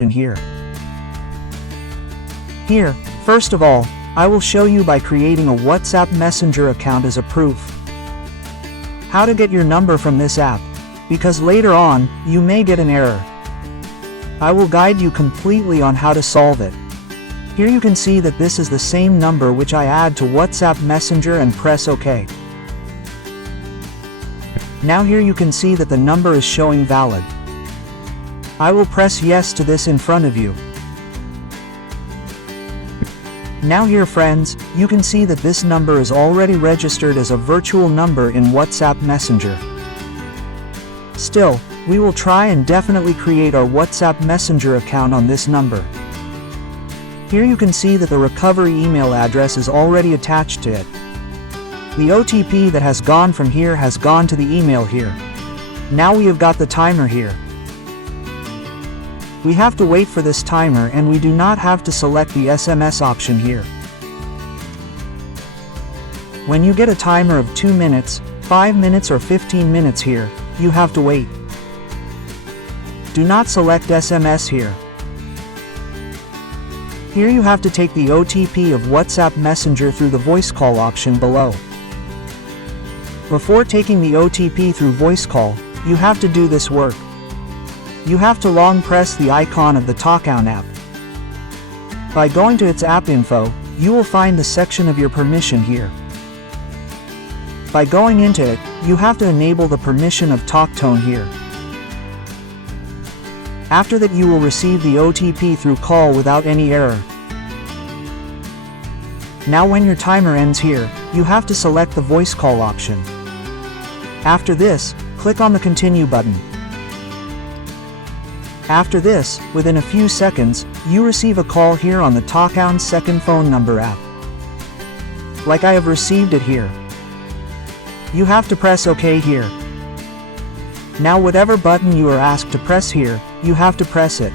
in here. Here, first of all, I will show you by creating a WhatsApp Messenger account as a proof. How to get your number from this app, because later on, you may get an error. I will guide you completely on how to solve it. Here you can see that this is the same number which I add to WhatsApp Messenger and press OK. Now here you can see that the number is showing valid. I will press yes to this in front of you. Now here friends, you can see that this number is already registered as a virtual number in WhatsApp Messenger. Still, we will try and definitely create our WhatsApp Messenger account on this number. Here you can see that the recovery email address is already attached to it. The OTP that has gone from here has gone to the email here. Now we have got the timer here. We have to wait for this timer and we do not have to select the SMS option here. When you get a timer of 2 minutes, 5 minutes or 15 minutes here, you have to wait. Do not select SMS here. Here you have to take the OTP of WhatsApp Messenger through the voice call option below. Before taking the OTP through voice call, you have to do this work. You have to long press the icon of the TechnoG app. By going to its app info, you will find the section of your permission here. By going into it, you have to enable the permission of talk tone here. After that you will receive the OTP through call without any error. Now when your timer ends here, you have to select the voice call option. After this, click on the continue button. After this, within a few seconds, you receive a call here on the TechnoGXYZ second phone number app. Like I have received it here. You have to press OK here. Now whatever button you are asked to press here, you have to press it.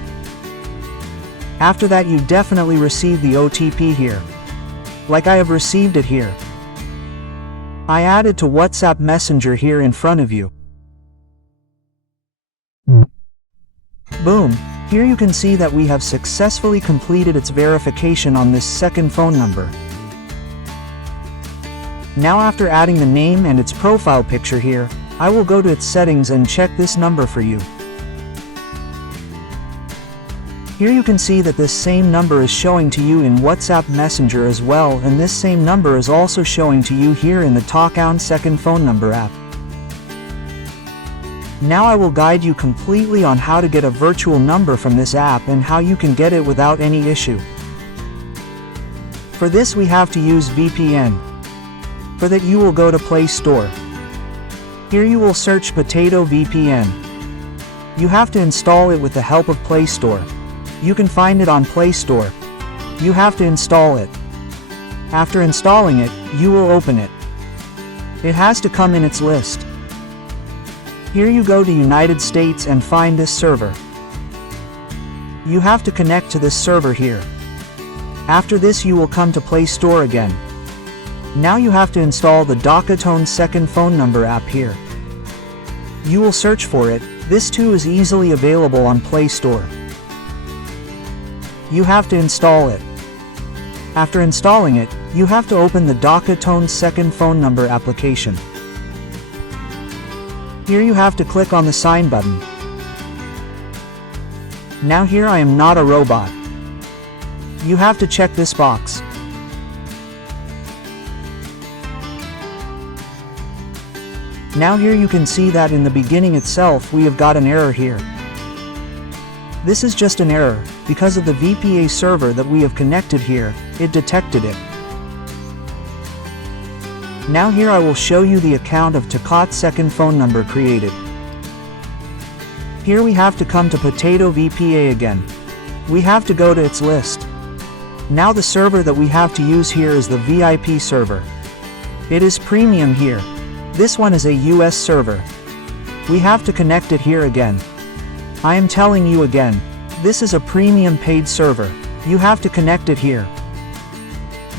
After that you definitely receive the OTP here. Like I have received it here. I added to WhatsApp Messenger here in front of you. Boom, here you can see that we have successfully completed its verification on this second phone number. Now after adding the name and its profile picture here, I will go to its settings and check this number for you. Here you can see that this same number is showing to you in WhatsApp Messenger as well, and this same number is also showing to you here in the TechnoGXYZ second phone number app. Now I will guide you completely on how to get a virtual number from this app and how you can get it without any issue. For this we have to use VPN. For that you will go to Play Store. Here you will search Potato VPN. You have to install it with the help of Play Store. You can find it on Play Store. You have to install it. After installing it, you will open it. It has to come in its list. Here you go to United States and find this server. You have to connect to this server here. After this you will come to Play Store again. Now you have to install the TechnoGXYZ second phone number app here. You will search for it. This too is easily available on Play Store. You have to install it. After installing it, you have to open the TechnoGXYZ second phone number application. Here you have to click on the sign button. Now here I am not a robot. You have to check this box. Now here you can see that in the beginning itself we have got an error here. This is just an error, because of the VPA server that we have connected here, it detected it. Now here I will show you the account of TechnoGXYZ second phone number created. Here we have to come to Potato VPA again. We have to go to its list. Now the server that we have to use here is the VIP server. It is premium here. This one is a US server. We have to connect it here again. I am telling you again, this is a premium paid server. You have to connect it here.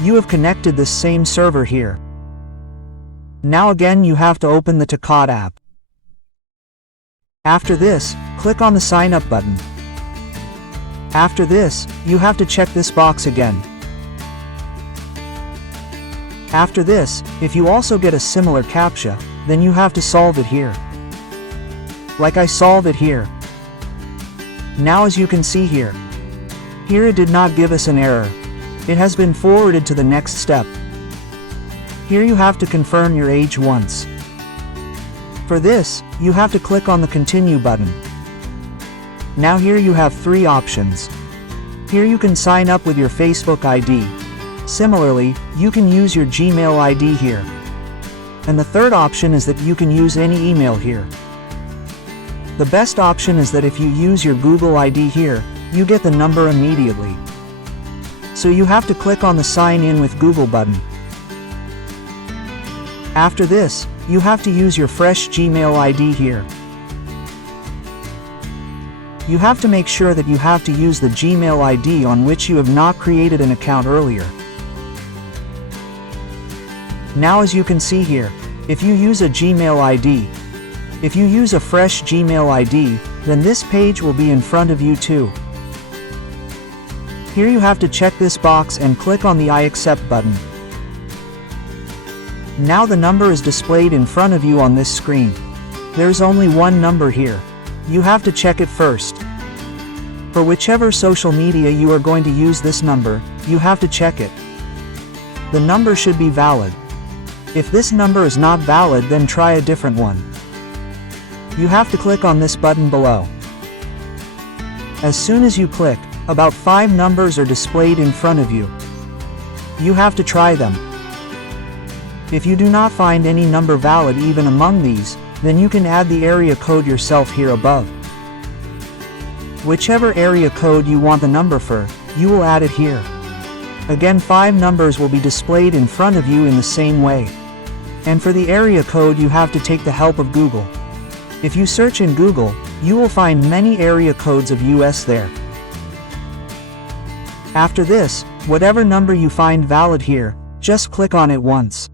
You have connected this same server here. Now again you have to open the TechnoGXYZ app. After this, click on the sign up button. After this, you have to check this box again. After this, if you also get a similar CAPTCHA, then you have to solve it here. Like I solve it here. Now as you can see here, it did not give us an error. It has been forwarded to the next step. Here you have to confirm your age once. For this, you have to click on the Continue button. Now here you have 3 options. Here you can sign up with your Facebook ID. Similarly, you can use your Gmail ID here. And the third option is that you can use any email here. The best option is that if you use your Google ID here, you get the number immediately. So you have to click on the Sign In with Google button. After this, you have to use your fresh Gmail ID here. You have to make sure that you have to use the Gmail ID on which you have not created an account earlier. Now as you can see here, if you use a Gmail ID, if you use a fresh Gmail ID, then this page will be in front of you too. Here you have to check this box and click on the I accept button. Now the number is displayed in front of you on this screen. There is only one number here. You have to check it first. For whichever social media you are going to use this number, you have to check it. The number should be valid. If this number is not valid, then try a different one. You have to click on this button below. As soon as you click, about 5 numbers are displayed in front of you. You have to try them. If you do not find any number valid even among these, then you can add the area code yourself here above. Whichever area code you want the number for, you will add it here. Again, 5 numbers will be displayed in front of you in the same way. And for the area code you have to take the help of Google. If you search in Google, you will find many area codes of US there. After this, whatever number you find valid here, just click on it once.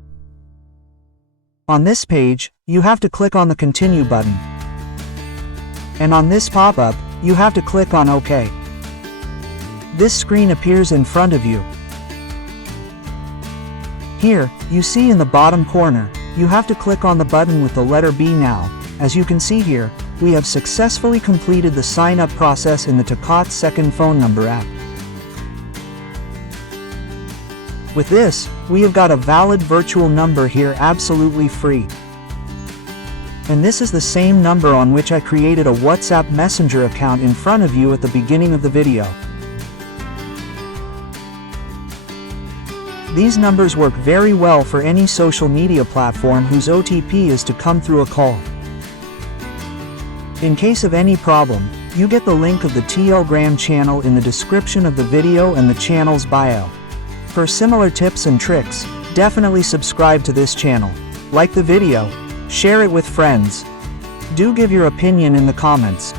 On this page, you have to click on the Continue button. And on this pop-up, you have to click on OK. This screen appears in front of you. Here, you see in the bottom corner, you have to click on the button with the letter B now. As you can see here, we have successfully completed the sign-up process in the TechnoG second phone number app. With this, we have got a valid virtual number here absolutely free. And this is the same number on which I created a WhatsApp Messenger account in front of you at the beginning of the video. These numbers work very well for any social media platform whose OTP is to come through a call. In case of any problem, you get the link of the Telegram channel in the description of the video and the channel's bio. For similar tips and tricks, definitely subscribe to this channel. Like the video, share it with friends. Do give your opinion in the comments.